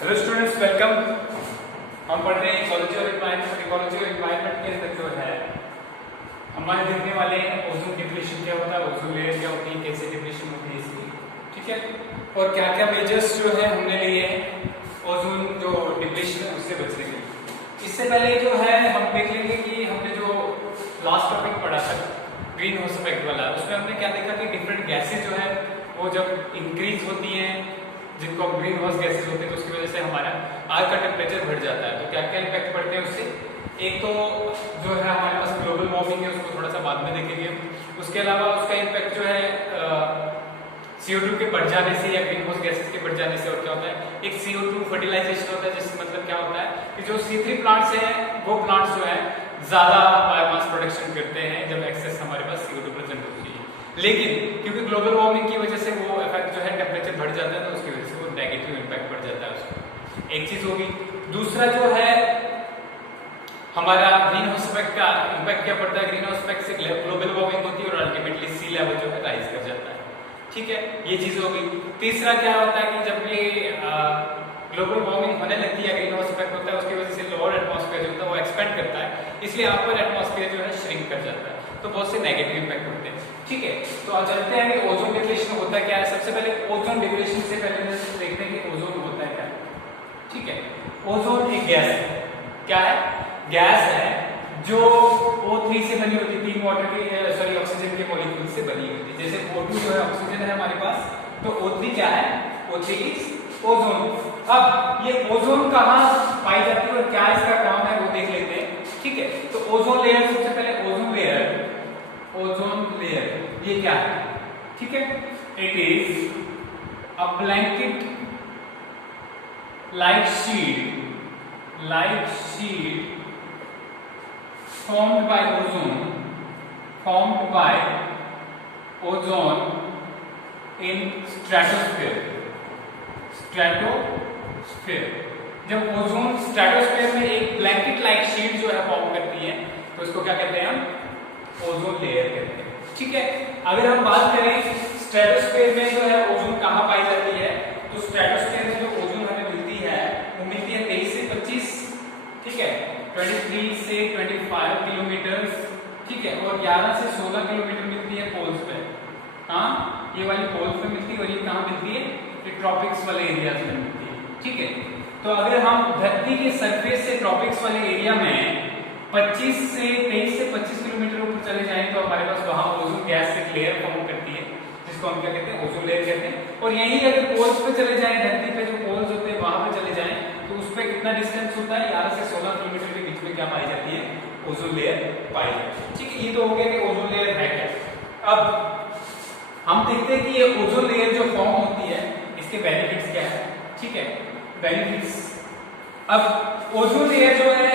Hello students, welcome. हम पढ़ रहे हैं इकोलॉजी और एनवायरनमेंट। इकोलॉजी और एनवायरनमेंट के अंदर जो है हमारे देखने वाले हैं ओजोन डिप्लीशन क्या होता है, ओजोन लेयर क्या होती है, कैसे डिप्लीशन होती है इसकी, ठीक है, और क्या क्या मेजर्स जो है हमने लिए हैं ओजोन जो डिप्लीशन है उससे बचने के लिए। इससे पहले जो है हम देख लेंगे कि हमने जो लास्ट टॉपिक पढ़ा था ग्रीन हाउस इफेक्ट वाला, उसमें हमने क्या देखा कि डिफरेंट गैसेज जो है वो जब इंक्रीज होती हैं, जिनको हम ग्रीन हाउस गैसेज होते हैं, तो उसकी वजह से हमारा अर्थ का टेम्परेचर बढ़ जाता है। तो क्या क्या इफेक्ट पड़ते हैं उससे, एक तो जो है हमारे पास ग्लोबल वार्मिंग है, उसको थोड़ा सा बाद में देखेंगे। उसके अलावा उसका इम्पैक्ट जो है CO2 के बढ़ जाने से या ग्रीन हाउस गैसेज के बढ़ जाने से। और क्या होता है, एक CO2 फर्टिलाइजेशन होता है, जिसका मतलब क्या होता है कि जो C3 प्लांट्स हैं वो प्लांट्स जो है ज्यादा बायोमास प्रोडक्शन करते हैं जब एक्सेस हमारे पास CO2 प्रेजेंट होती है। लेकिन क्योंकि ग्लोबल वार्मिंग की वजह से वो इफेक्ट जो है टेम्परेचर बढ़ जाता है, तो उसकी वजह से वो नेगेटिव इम्पैक्ट बढ़ जाता है उसका। एक चीज होगी। दूसरा जो है हमारा ग्रीन हाउस इफेक्ट का इम्पैक्ट क्या पड़ता है, ग्रीन हाउस इफेक्ट से ग्लोबल वार्मिंग होती है और अल्टीमेटली सी लेवल जो है राइज कर जाता है, ठीक है, ये चीज होगी। तीसरा क्या होता है कि जब ये ग्लोबल वार्मिंग होने लगती है, ग्रीन हाउस इफेक्ट होता है, उसकी वजह से लोअर एटमॉस्फेयर जो होता है वो एक्सपेंड करता है, इसलिए अपर एटमॉस्फेयर जो है श्रिंक कर जाता है, तो बहुत से नेगेटिव इम्पैक्ट होते हैं, ठीक है। तो अब चलते हैं कि ओजोन डिप्लीशन होता क्या है। सबसे पहले ओजोन डिप्लीशन से पहले देखते हैं कि ओजोन होता है क्या, ठीक है। ओजोन एक गैस है, क्या है, गैस है जो O3 से बनी होती है, तीन वाटर के ऑक्सीजन के मॉलिक्यूल से बनी होती है। जैसे O2 जो है ऑक्सीजन है हमारे पास, तो O3 क्या है, O3 इज ओजोन। अब ये ओजोन कहाँ पाई जाती है और क्या इसका काम है वो देख लेते हैं, ठीक है। तो ओजोन लेयर, सबसे पहले ओजोन लेयर ये क्या है, ठीक है, it is a blanket like sheet formed by ozone in stratosphere। जब ओजोन स्ट्रेटोस्फीयर में एक ब्लैंकेट लाइक शीट जो है फॉर्म करती है, तो इसको क्या कहते हैं, हम ओजोन लेयर कहते हैं, ठीक है। अगर हम बात करें स्ट्रेटोस्फीयर में जो है ओजोन कहाँ पाई जाती है, तो स्ट्रेटोस्फीयर में जो ओजोन हमें मिलती है वो मिलती है 23 से 25, ठीक है, 23 से 25 किलोमीटर, ठीक है, और 11 से 16 किलोमीटर मिलती है पोल्स पे। हाँ, ये वाली पोल्स पे मिलती है, और ये कहाँ मिलती है, ये ट्रॉपिक्स वाले एरियाज में मिलती है, ठीक है। तो अगर हम धरती के सरफेस से ट्रॉपिक्स वाले एरिया में 23 से 25 किलोमीटर ऊपर चले जाएं, तो हमारे पास वहां ओजोन गैस एक लेयर फॉर्म करती है, जिसको हम क्या कहते हैं, ओजोन लेयर कहते हैं। और यही अगर पोल्स पे चले जाएं, धरती पे जो पोल्स होते हैं वहां पे चले जाएं, तो उस पे कितना डिस्टेंस होता है, 11 से 16 किलोमीटर के बीच में क्या पाई जाती है, ओजोन लेयर पाई जाती है, ठीक है। ये तो हो गया कि ओजोन लेयर है क्या। अब हम देखते हैं कि ये ओजोन लेयर जो फॉर्म होती है इसके बेनिफिट्स क्या है, ठीक है, बेनिफिट्स। अब ओजोन लेयर जो है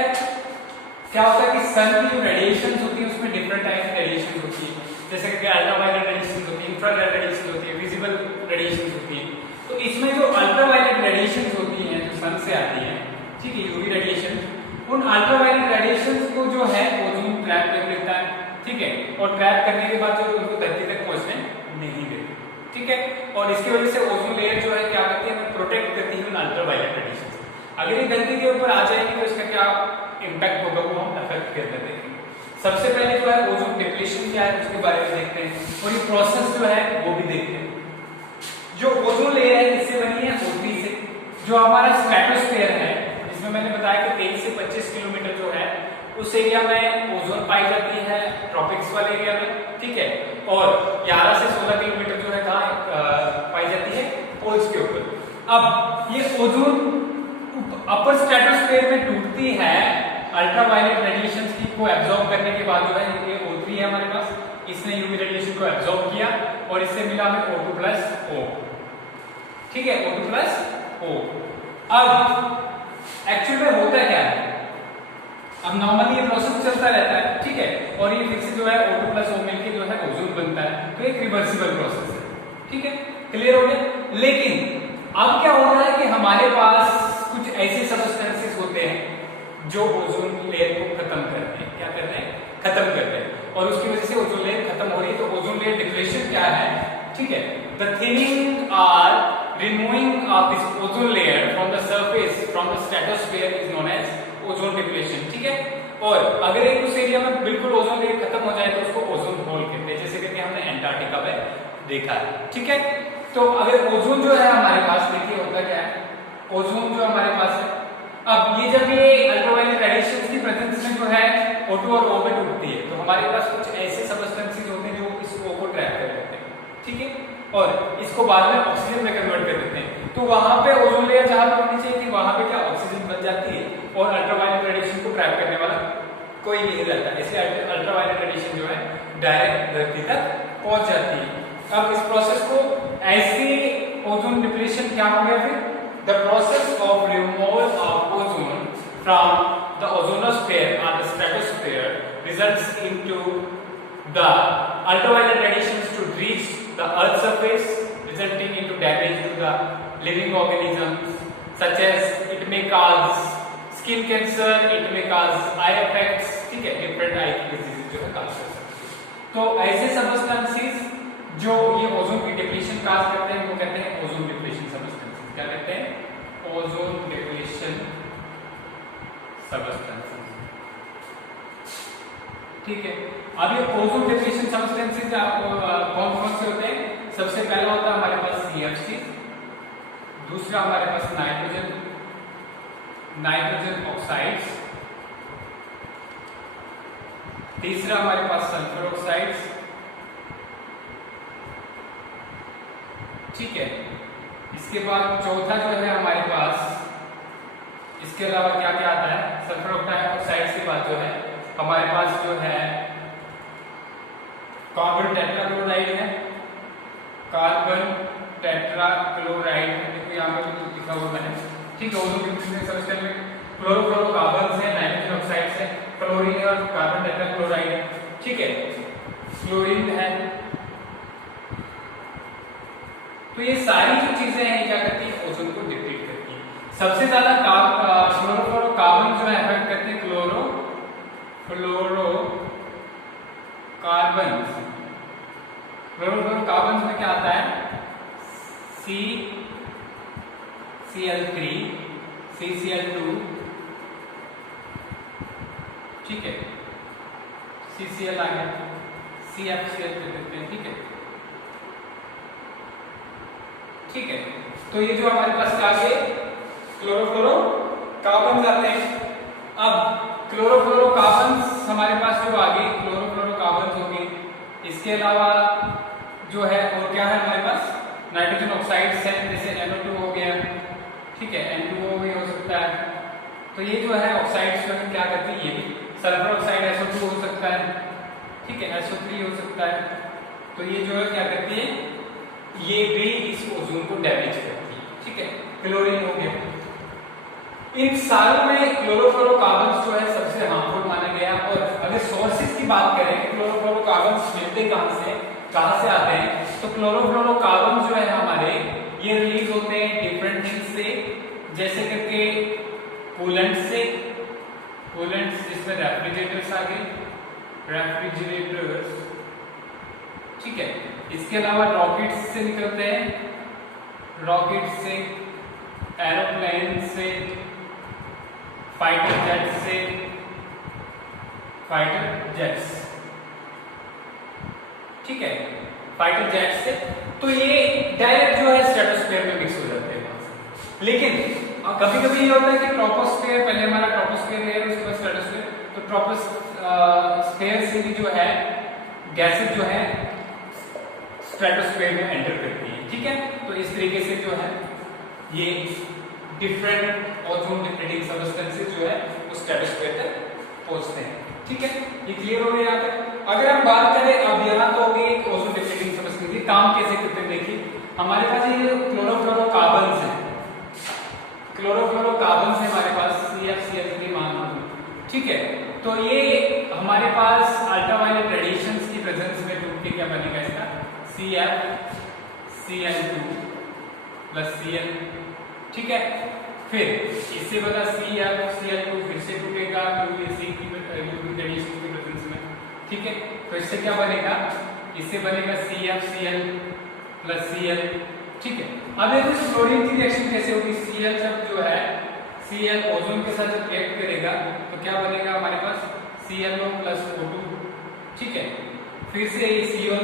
क्या होता है कि सन की जो रेडिएशन होती है उसमें डिफरेंट टाइप की रेडिएशन होती है, जैसे कि अल्ट्रावायलेट रेडिएशन होती है, इंफ्रारेड रेडिएशन होती है, विजिबल रेडिएशन होती है। तो इसमें जो अल्ट्रावायलेट रेडिएशन होती हैं जो सन से आती हैं, ठीक है, यूवी रेडिएशन, उन अल्ट्रावायलेट रेडिएशन को जो है ओजोन ट्रैप कर लेता है, ठीक है, और ट्रैप करने के बाद जो उनको धरती तक पहुंचने नहीं देती, ठीक है। और इसकी वजह से ओजोन लेयर जो है क्या करती है, प्रोटेक्ट करती है उन अल्ट्रावायलेट रेडिएशन से। अगर ये धरती के ऊपर आ जाएगी तो इसका क्या इम्पैक्ट होगा वो हम अफेक्ट करते देखेंगे। सबसे पहले जो है ओजोन डिप्लीशन क्या है उसके बारे में देखते हैं, और ये प्रोसेस जो है वो भी देखते हैं। जो ओजोन लेयर है किससे बनी है, O3 से। जो हमारा स्ट्रेटोस्फीयर है, जिसमें मैंने बताया कि 23 से 25 किलोमीटर जो है उस एरिया में ओजोन पाई जाती है, ट्रॉपिक्स वाले एरिया में, ठीक है, और 11 से 16 किलोमीटर जो है कहाँ पाई जाती है, पोल्स के ऊपर। अब ये ओजोन अपर स्ट्रेटोस्फीयर में टूटती है अल्ट्रावायलेट रेडिएशन को एब्जॉर्ब करने के बाद, जो है ये O3 है हमारे पास, इसने यूवी रेडिएशन को एब्जॉर्ब किया और इससे मिला हमें O2+O, ठीक है, O2+O। अब एक्चुअल में होता क्या है, अब नॉर्मली ये प्रोसेस चलता रहता है, ठीक है, और ये फिर से जो है O2+O मिलकर जो है ओजोन बनता है, तो एक रिवर्सिबल प्रोसेस है, ठीक है, क्लियर हो गया। लेकिन अब क्या हो रहा है कि हमारे पास कुछ ऐसे सबस्टेंसेस होते हैं जो ओजोन लेयर को खत्म करते हैं, क्या करते हैं, खत्म करते हैं, और उसकी वजह से ओजोन लेयर खत्म हो रही है। तो ओजोन लेयर डिप्लीशन क्या है, ठीक है, the thinning are removing this ozone layer from the surface from the stratosphere is known as ozone depletion, ठीक है। और अगर एक उस एरिया में बिल्कुल ओजोन लेयर खत्म हो जाए तो उसको ओजोन होल कहते हैं, जैसे कि हमने एंटार्क्टिका में देखा है, ठीक है। तो अगर ओजोन जो है हमारे पास, देखिए होता क्या है, ओजोन जो हमारे पास है, अब ये जब ये अल्ट्रावायलेट रेडिएशन की प्रेजेंस में जो है O2 और O में टूटती है तो हमारे पास कुछ ऐसे सबस्टेंसेस होते हैं जो इस O को ट्रैप कर लेते हैं, ठीक है, और इसको बाद में ऑक्सीजन में कन्वर्ट कर देते हैं। तो वहां पे ओजोन लेयर जहां पे होनी चाहिए थी वहां पे क्या ऑक्सीजन बन जाती है और अल्ट्रावायलेट रेडिएशन को ट्रैप करने वाला कोई नहीं रहता, इसलिए अल्ट्रावायलेट रेडिएशन जो है डायरेक्ट धरती तक पहुंच जाती है। अब इस प्रोसेस को ऐसे ओजोन डिप्लीशन क्या हो गया, फिर the process of removal of ozone from the ozonosphere और the stratosphere results into the ultraviolet radiations to reach the earth surface resulting into damage to the living organisms such as it may cause skin cancer, it may cause eye effects, ठीक है, different eye diseases जो है cause कर सकते हैं। तो ऐसे substances जो ये ओजोन की डिप्लीशन काज करते हैं वो कहते हैं ओजोन डिप्लीशन सबस्टेंसेस। क्या कहते हैं? ओजोन डिप्लीशन सबस्टेंसेस, ठीक है। अब ये ओजोन डिप्लीशन सबस्टेंसेस कौन कौन से होते हैं? सबसे पहला होता है हमारे पास CFC, दूसरा हमारे पास नाइट्रोजन ऑक्साइड्स, तीसरा हमारे पास सल्फर ऑक्साइड्स, ठीक है। इसके बाद चौथा जो है हमारे पास, इसके अलावा क्या क्या आता है? सल्फर ऑक्साइड्स के बाद जो है हमारे पास जो है कार्बन टेट्राक्लोराइड है, कार्बन टेट्राक्लोराइड देखो यहाँ पर जो लिखा हुआ है, ठीक है। ओजोन डिप्लीशन सबस्टेंस में क्लोरोफ्लोरोकार्बन्स है, नाइट्रोजन ऑक्साइड्स है, क्लोरीन है और कार्बन टेट्राक्लोराइड है, ठीक है, क्लोरीन है। तो ये सारी जो चीजें हैं क्या करती है? ओजोन को डिप्लीट करती है। सबसे ज्यादा क्लोरोफ्लोरोकार्बन जो है अफेक्ट करते हैं क्लोरोफ्लोरोकार्बन में क्या आता है? CCl3, CCl2, ठीक है, CCl आ गया, CFCl देते हैं, ठीक है, ठीक है। तो ये जो हमारे पास क्या है? क्लोरोफ्लोरोकार्बन आते हैं। अब क्लोरोफ्लोरोकार्बन्स हमारे पास जो आगे क्लोरोफ्लोरोकार्बन्स हो गए, इसके अलावा जो है और क्या है हमारे पास? नाइट्रोजन ऑक्साइड्स हैं, जैसे NO2 हो गया, ठीक है, N2O भी हो सकता है। तो ये जो है ऑक्साइड्स जो है क्या करती है? ये भी सल्फर ऑक्साइड SO2 हो सकता है, ठीक है, SO3 हो सकता है। तो ये जो है क्या करती है? ये भी इस ओजोन को डैमेज करती है, ठीक है। क्लोरीन हो गया। इन सारों में क्लोरोफ्लोरोकार्बन्स जो है सबसे हार्मफुल माना गया। और अगर सोर्सेज की बात करें क्लोरोफ्लोरोकार्बन्स मिलते कहां से आते हैं, तो क्लोरोफ्लोरोकार्बन जो है हमारे ये रिलीज होते हैं डिफरेंट थिंग्स से, जैसे करके कूलेंट्स जिसमें रेफ्रिजरेटर्स आ गए, रेफ्रिजरेटर्स, ठीक है। इसके अलावा रॉकेट्स से निकलते हैं, रॉकेट से, एरोप्लेन से, फाइटर जेट्स, ठीक है, फाइटर जेट्स से। तो ये डायरेक्ट जो है स्ट्रेटोस्फीयर में मिक्स हो जाते हैं। लेकिन कभी कभी ये होता है कि ट्रोपोस्फीयर, पहले हमारा ट्रोपोस्फीयर लेयर, उसके बाद स्ट्रेटोस्फीयर, तो ट्रोपोस्फीयर से भी जो है गैसेस जो है स्ट्रेटोस्फीयर में एंटर करती है, ठीक है। तो इस तरीके से जो है ये डिफरेंट ओजोन डिप्लीटिंग सबस्टेंसेस जो है वो स्ट्रेटोस्फीयर तक पहुंचते हैं, ठीक है। ये क्लियर हो गया यहाँ तक? अगर हम बात करें, अब यहाँ तो हो गई ओजोन डिप्लीटिंग सबस्टेंस, काम कैसे करते हैं देखिए। हमारे पास ये क्लोरोफ्लोरोकार्बन्स हैं, क्लोरोफ्लोरोकार्बन्स है हमारे पास, CFCl3 मान लो, ठीक है। तो ये हमारे पास अल्ट्रावायलेट रेडिएशंस की प्रेजेंस में टूट के क्या बनेगा? इसका CFCl2 प्लस Cl, ठीक है। फिर इससे बना CFCl2 फिर से टूटेगा UV रेडिएशन की प्रेजेंस में, ठीक है। तो इससे क्या बनेगा? इससे बनेगा CFCl प्लस Cl, ठीक है। अब देखो इस क्लोरीन की रिएक्शन कैसे होगी, Cl जब जो है Cl ओजोन के साथ जब रिएक्ट करेगा तो क्या बनेगा हमारे पास ClO प्लस O2, ठीक है। फिर से ClO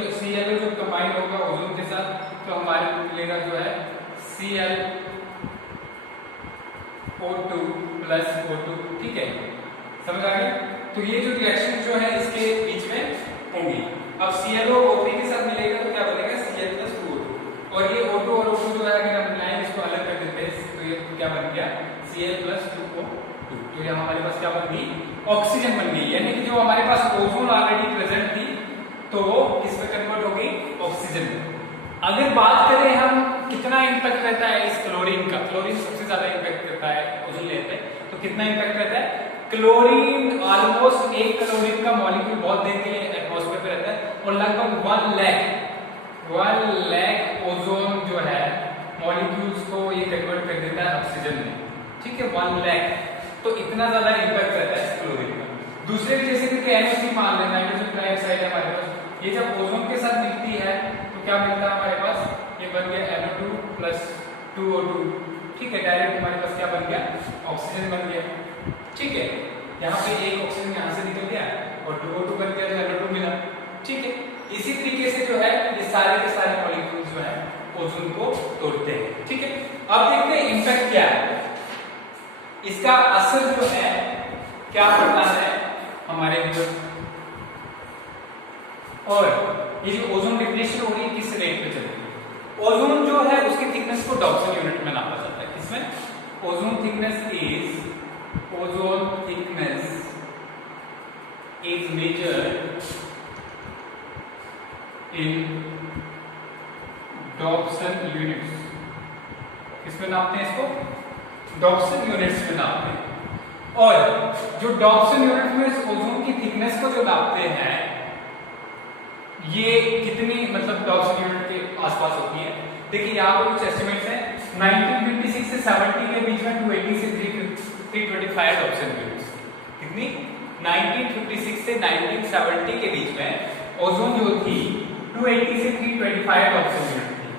जो कंबाइन होगा ओजोन के साथ तो हमारे मिलेगा जो है ClO2 प्लस O2, ठीक है, समझ आ गया। तो ये जो रिएक्शन जो है इसके बीच में होंगी। अब ClO O3 के साथ मिलेगा तो क्या बनेगा Cl प्लस 2O2, और ये O2 और O2 जो है अगर हम मिलाएंगे इसको अलग कर देते हैं तो ये क्या बन गया Cl प्लस 2O2। तो ये हमारे पास क्या बन गई, ऑक्सीजन बन गई, यानी कि जो हमारे पास ओजोन ऑलरेडी प्रेजेंट थी तो वो किस में कन्वर्ट हो गई, ऑक्सीजन में। अगर बात करें हम कितना इम्पैक्ट रहता है इस क्लोरीन का, क्लोरीन सबसे ज्यादा इम्पैक्ट करता है ओजोन लेयर पे, तो कितना इम्पैक्ट रहता है क्लोरीन, ऑलमोस्ट 1 क्लोरीन का मॉलिक्यूल बहुत देर के लिए एटमॉस्फेयर पे रहता है और लगभग 1 लाख ओजोन जो है मॉलिक्यूल्स को ये कन्वर्ट कर देता है ऑक्सीजन में, ठीक है, 1 लाख। तो इतना ज्यादा इम्पैक्ट रहता है क्लोरीन का। दूसरे भी जैसे कि NO3 मान लें, नाइट्रोजन ट्राइऑक्साइड है हमारे पास, ये जब ओजोन के साथ मिलती है तो क्या मिलता है हमारे पास, ये बन गया NO2 प्लस 2O2, ठीक है, डायरेक्ट हमारे पास क्या बन गया, ऑक्सीजन बन गया, ठीक है। यहाँ पे एक ऑक्सीजन यहाँ से निकल गया और 2O2 बन गया तो NO2 मिला, ठीक है। इसी तरीके से जो है ये सारे के सारे मॉलिक्यूल्स जो है ओजोन को तोड़ते हैं, ठीक है। अब देखते हैं इम्पैक्ट क्या है, इसका असर जो है क्या पड़ता है हमारे ऊपर, और ये जो ओजोन डिप्लीशन हो रही है किस रेट पे चल रही है। ओजोन जो है उसकी थिकनेस को डॉप्सन यूनिट में नापा जाता है, किसमें, ozone thickness is measured in Dobson units, किसमें नापते हैं इसको, डॉप्सन यूनिट्स में नापते हैं। और जो डॉप्सन यूनिट में ओजोन की थिकनेस को जो नापते हैं ये कितनी, मतलब डॉप्सन यूनिट के आसपास होती है। देखिए यहाँ पर कुछ एस्टिमेट्स हैं, 1956 से 70 के बीच में 280 से 325 डॉप्सन यूनिट्स, कितनी, 1956 से 1970 के बीच में ओजोन जो थी 280 से 325 डॉप्सन यूनिट थी,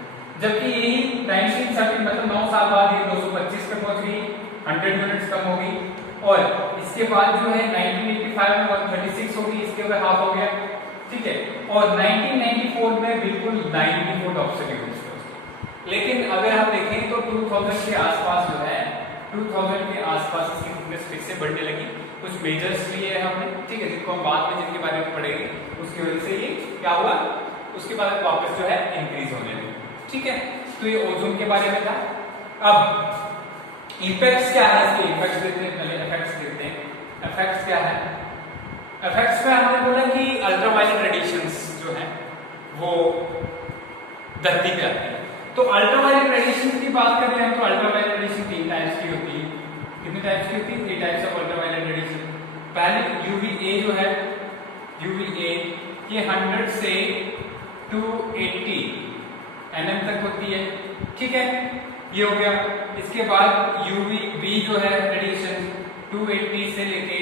जबकि यही 1970 मतलब 9 साल बाद ये 225 पे पहुंच गई, 100 यूनिट्स कम हो गई, और इसके बाद जो है 1985 में 136 हो गई, इसके ऊपर हाफ हो गया, ठीक है, और 1994 में बिल्कुल 94 डॉप्सन यूनिट्स थे। लेकिन अगर हम देखें तो 2000 के आसपास जो है 2000 के आसपास इसकी थिकनेस फिर से बढ़ने लगी, कुछ मेजर्स लिए हैं हमने, ठीक है, जिनको हम बाद में जिनके बारे में पढ़ेंगे उसकी वजह से ये क्या हुआ, उसके बाद वापस जो है इंक्रीज होने लगी, ठीक है। तो ये ओजोन के बारे में था। अब इफेक्ट्स क्या है, इसके इफेक्ट्स देखते हैं, पहले इफेक्ट्स देखते हैं। इफेक्ट्स क्या है, इफेक्ट्स में हमने बोला कि अल्ट्रावायलेट रेडिएशंस जो है वो धरती पे आती है। तो अल्ट्रावायलेट रेडिएशन की बात करें हम तो अल्ट्रावायलेट रेडिएशन 3 टाइप्स की होती है, कितने टाइप्स की होती है, 3 टाइप्स ऑफ अल्ट्रावायलेट रेडिएशन। पहले UVA जो है, UVA ये 100 से 280 nm तक होती है, ठीक है, ये हो गया। इसके बाद UVB जो है रेडिएशन 280 से लेके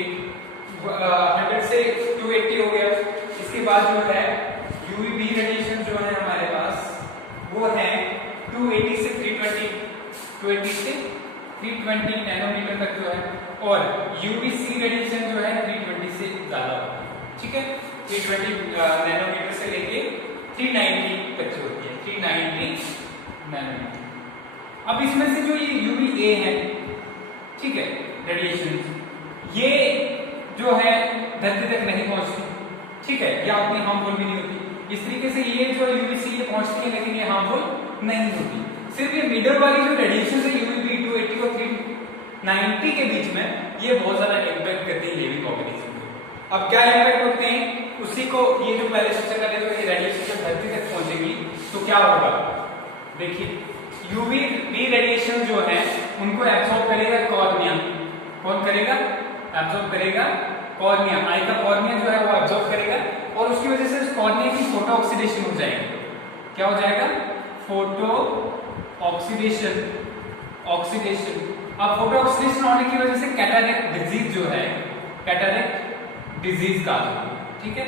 100 से 280 हो गया। इसके बाद जो है UVB रेडिएशन जो है हमारे पास वो है 280 से 320, 280 से 320 नैनोमीटर तक जो है, और UVC रेडिएशन जो है 320 से ज्यादा होता है, ठीक है, 320 नैनोमीटर से लेके 390 तक होती है, 390 नैनोमीटर। अब इसमें से जो ये UVA है, ठीक है, रेडिएशन ये जो है धरती तक नहीं पहुंचती, ठीक है, या उतनी हार्मफुल भी नहीं होती। इस तरीके से ये जो UVC ये पहुंचती है लेकिन ये हार्मफुल नहीं होती। सिर्फ ये मिडल वाली जो रेडिएशन है UVB 280 और 390 के बीच में ये बहुत ज्यादा इम्पैक्ट करती है लिविंग ऑर्गेनिज्म को। अब क्या इम्पैक्ट होते हैं उसी को, ये जो पहले चर्चा करें तो ये रेडिएशन जब धरती तक पहुंचेगी तो क्या होगा, देखिए UVB रेडिएशन जो है उनको एब्सॉर्ब करेगा कॉर्निया, कौन करेगा, एब्सॉर्ब करेगा कॉर्निया, आई का कॉर्निया जो है वो एब्सॉर्ब करेगा, और उसकी वजह से उस कॉर्निया की फोटो ऑक्सीडेशन हो जाएगी। क्या हो जाएगा, फोटो ऑक्सीडेशन, ऑक्सीडेशन। अब फोटो ऑक्सीडेशन होने की वजह से कैटरेक्ट डिजीज जो है, कैटरेक्ट डिजीज का, ठीक है,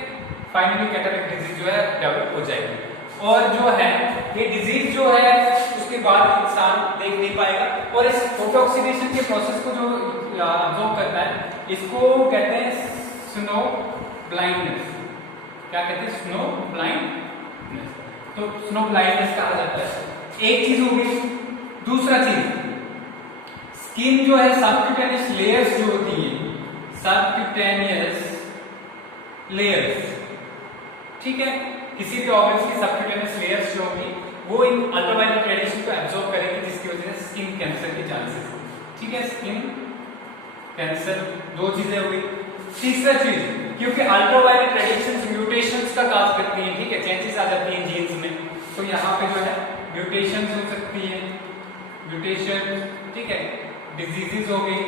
फाइनली कैटरेक्ट डिजीज जो है डेवलप हो जाएगी। और जो है ये डिजीज जो है बाद इंसान देख नहीं पाएगा। और इस फोटो ऑक्सीडेशन के प्रोसेस को जो ऑब्जर्व करता है इसको कहते हैं स्नो ब्लाइंडनेस। क्या कहते हैं? Snow blindness. तो स्नो ब्लाइंडनेस कहा जाता है। एक चीज होगी। दूसरा चीज, स्किन जो है सबक्यूटेनियस लेयर्स जो होती है, सबक्यूटेनियस लेयर्स, ठीक है, किसी भी ऑर्गन्स की सबक्यूटेनियस लेयर्स जो होगी वो इन अल्ट्रावायलेट रेडिएशन को एब्जॉर्ब करेगी, जिसकी वजह से स्किन कैंसर के चांसेस, ठीक है, स्किन कैंसर। दो चीजें हो गई। तीसरा चीज, क्योंकि अल्ट्रावायलेट रेडिएशन म्यूटेशंस का काज करती है, ठीक है, चेंजेस आ जाती हैं जीन्स में, तो यहाँ पे जो है म्यूटेशंस हो सकती है, म्यूटेशन, ठीक है, डिजीजेस हो गई।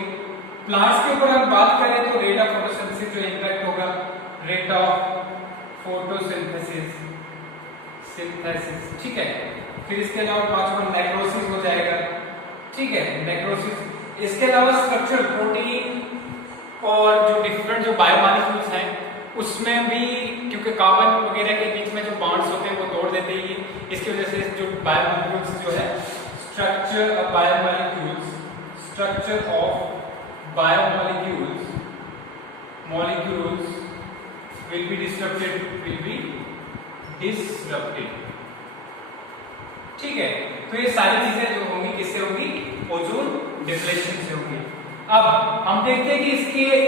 प्लांट्स के ऊपर हम बात करें तो रेट ऑफ फोटोसिंथेसिस जो इंपैक्ट होगा, रेट ऑफ फोटोसिंथेसिस, सिंथेसिस, ठीक है। फिर इसके अलावा पांचवा नेक्रोसिस हो जाएगा, ठीक है, नेक्रोसिस। इसके अलावा स्ट्रक्चरल प्रोटीन और जो डिफरेंट जो बायोमॉलिक्यूल्स हैं उसमें भी, क्योंकि कार्बन वगैरह के बीच में जो बॉन्ड्स होते हैं वो तोड़ देते हैं, इसकी वजह से जो बायोमॉलिक्यूल्स जो है, structure of biomolecules, structure of biomolecules, molecules will be disrupted, ठीक है। तो ये सारी चीजें जो होंगी किससे होगी? ओजोन डिप्लेशन से होगी। अब हम देखते हैं कि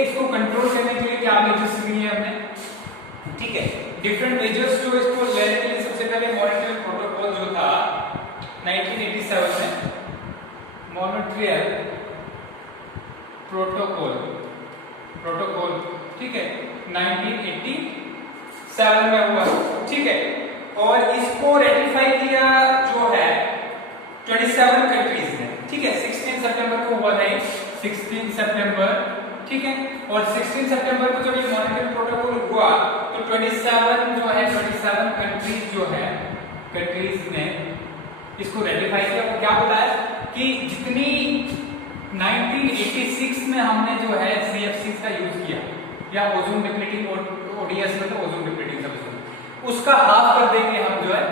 इसको कंट्रोल करने के लिए क्या मेजर्स लिए हमने, ठीक है। डिफरेंट मेजर्स जो इसको लेने के लिए सबसे पहले मॉनिट्रियल प्रोटोकॉल जो था 1987 में, मॉनिट्रियल प्रोटोकॉल, ठीक है, 1987 में हुआ, ठीक है। और इसको रेटिफाई किया जो है 27 कंट्रीज ने, ठीक है। 16 सितंबर को हुआ था, 16 सितंबर, ठीक है। और 16 सितंबर को जब ये मॉनिट्रियल प्रोटोकॉल हुआ तो 27 जो है 27 कंट्रीज जो है, कंट्रीज ने इसको रेटिफाई किया। और क्या बताया कि जितनी 1986 में हमने जो है CFCs का यूज किया, या ओजोन डिप्लीटिंग ओडीएस में तो ओजोन डिप्लीटिंग सबस्टेंस, उसका हाफ कर देंगे हम जो है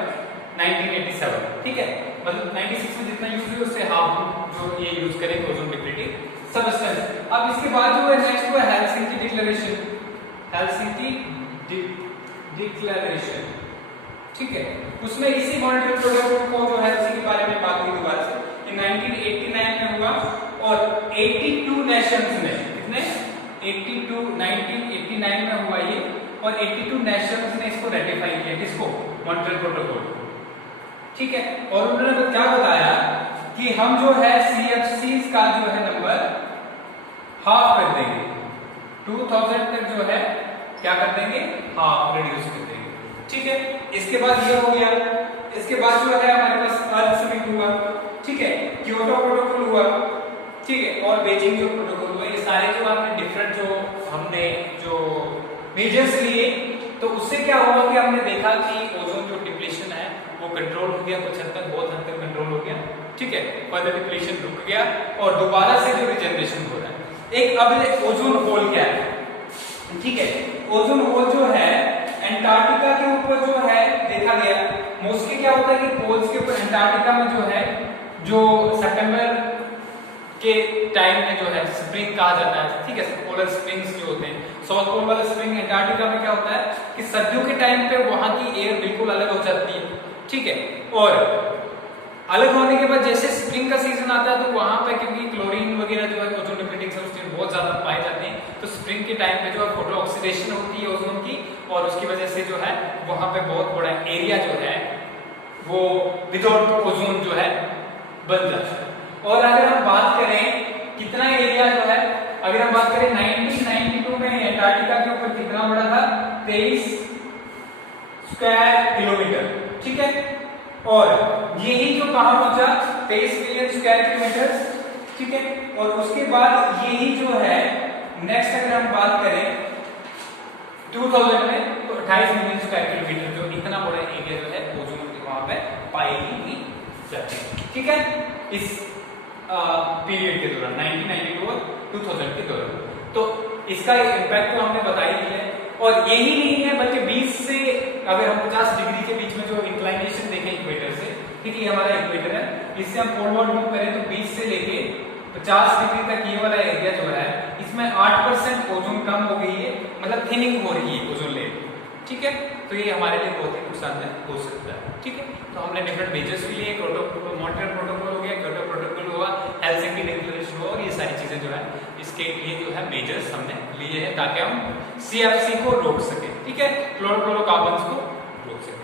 1987, ठीक है। मतलब 96 में जितना यूज हुआ उससे हाफ जो ये यूज करेंगे ओजोन डिप्लीटिंग सबस्टेंस। अब इसके बाद जो है नेक्स्ट हुआ हेलसिंकी डिक्लेरेशन, हेलसिंकी डिक्लेरेशन, ठीक है। उसमें इसी मॉनिट्रियल प्रोटोकॉल को जो है उसी के बारे में बात हुई दोबारा से, 1989 में हुआ। और 82 नेशंस ने, कितने? 1989 में हुआ ये, और 82 नेशंस ने इसको रेटिफाई किया, किसको? मॉनिट्रियल प्रोटोकॉल, ठीक है। और उन्होंने क्या बताया कि हम जो है CFCs का जो है नंबर हाफ कर देंगे, 2000 तक जो है क्या कर देंगे? हाफ, रिड्यूस कर देंगे, ठीक है। इसके बाद ये हो गया। इसके बाद जो है हमारे पास अर्थ समिट हुआ, ठीक है, क्योटो प्रोटोकॉल हुआ, ठीक है, और बीजिंग जो प्रोटोकॉल हुआ। ये सारे जो आपने डिफरेंट जो हमने जो मेजर्स लिए, तो उससे क्या हुआ कि हमने देखा कि ओजोन जो डिप्लीशन है वो कंट्रोल हो गया, कुछ हद तक, बहुत हद तक कंट्रोल हो गया, ठीक है। फर्दर डिप्लीशन रुक गया और दोबारा से जो रिजनरेशन हो रहा है। एक अब ओजोन होल क्या है, ठीक है। ओजोन होल जो है एंटार्क्टिका के ऊपर जो है देखा गया। मोस्टली क्या होता है कि पोल्स के ऊपर, एंटार्क्टिका में जो है, जो सितंबर के टाइम में जो है स्प्रिंग कहा जाता है, ठीक है, पोलर स्प्रिंग्स जो होते हैं, साउथ पोल वाला स्प्रिंग एंटार्क्टिका में क्या होता है कि सर्दियों के टाइम पे वहां की एयर बिल्कुल अलग हो जाती है, ठीक है। और अलग होने के बाद जैसे स्प्रिंग का सीजन आता है तो वहां पे क्योंकि क्लोरीन वगैरह जो है ओजोन डिप्लीटिंग सब्सटेंस बहुत ज्यादा पाए जाते हैं, तो स्प्रिंग के टाइम पे जो है फोटो ऑक्सीडेशन होती है ओजोन की, और उसकी वजह से जो है वहां पे बहुत बड़ा एरिया जो है वो विदाउट ओजोन जो है बन जाता है। और अगर हम बात करें कितना एरिया जो है, अगर हम बात करें 1992 में एंटार्क्टिका के ऊपर कितना बड़ा था? 23 स्क्वायर किलोमीटर, ठीक है। और यही जो कहां पहुंचा? 23 मिलियन स्क्वायर किलोमीटर, ठीक है। और उसके बाद यही जो है नेक्स्ट अगर हम बात करें 2000 में तो 28 मिलियन स्क्वायर किलोमीटर, जो इतना बड़ा एरिया जो है ओजोन वहां पे पाई हुई जाती है, ठीक है। इस पीरियड के दौरान 1992 और 2000 के दौरान, तो इसका इम्पैक्ट तो हमने बता ही दिया है। और यही नहीं है बल्कि 20 से अगर हम 50 डिग्री के बीच में जो इंक्लाइनेशन देखें इक्वेटर से, ठीक है, ये हमारा इक्वेटर है, इससे हम फॉरवर्ड मूव करें तो 20 से लेके 50 डिग्री तक ये वाला एरिया जो है इसमें 8% ओजोन कम हो गई है, मतलब थिनिंग हो रही है ओजोन लेयर। ठीक है, तो ये हमारे लिए बहुत ही नुकसानदायक हो सकता है। ठीक है, तो हमने डिफरेंट मेजर्स भी लिए, मॉन्ट्रियल प्रोटोकॉल हो गया, क्योटो प्रोटोकॉल हुआ, हेलसिंकी डिक्लेरेशन हुआ, और ये सारी चीजें जो है इसके लिए जो है मेजर्स हमने लिए हैं ताकि हम CFC को रोक सके। ठीक है, क्लोरोफ्लोरोकार्बन्स को रोक सके।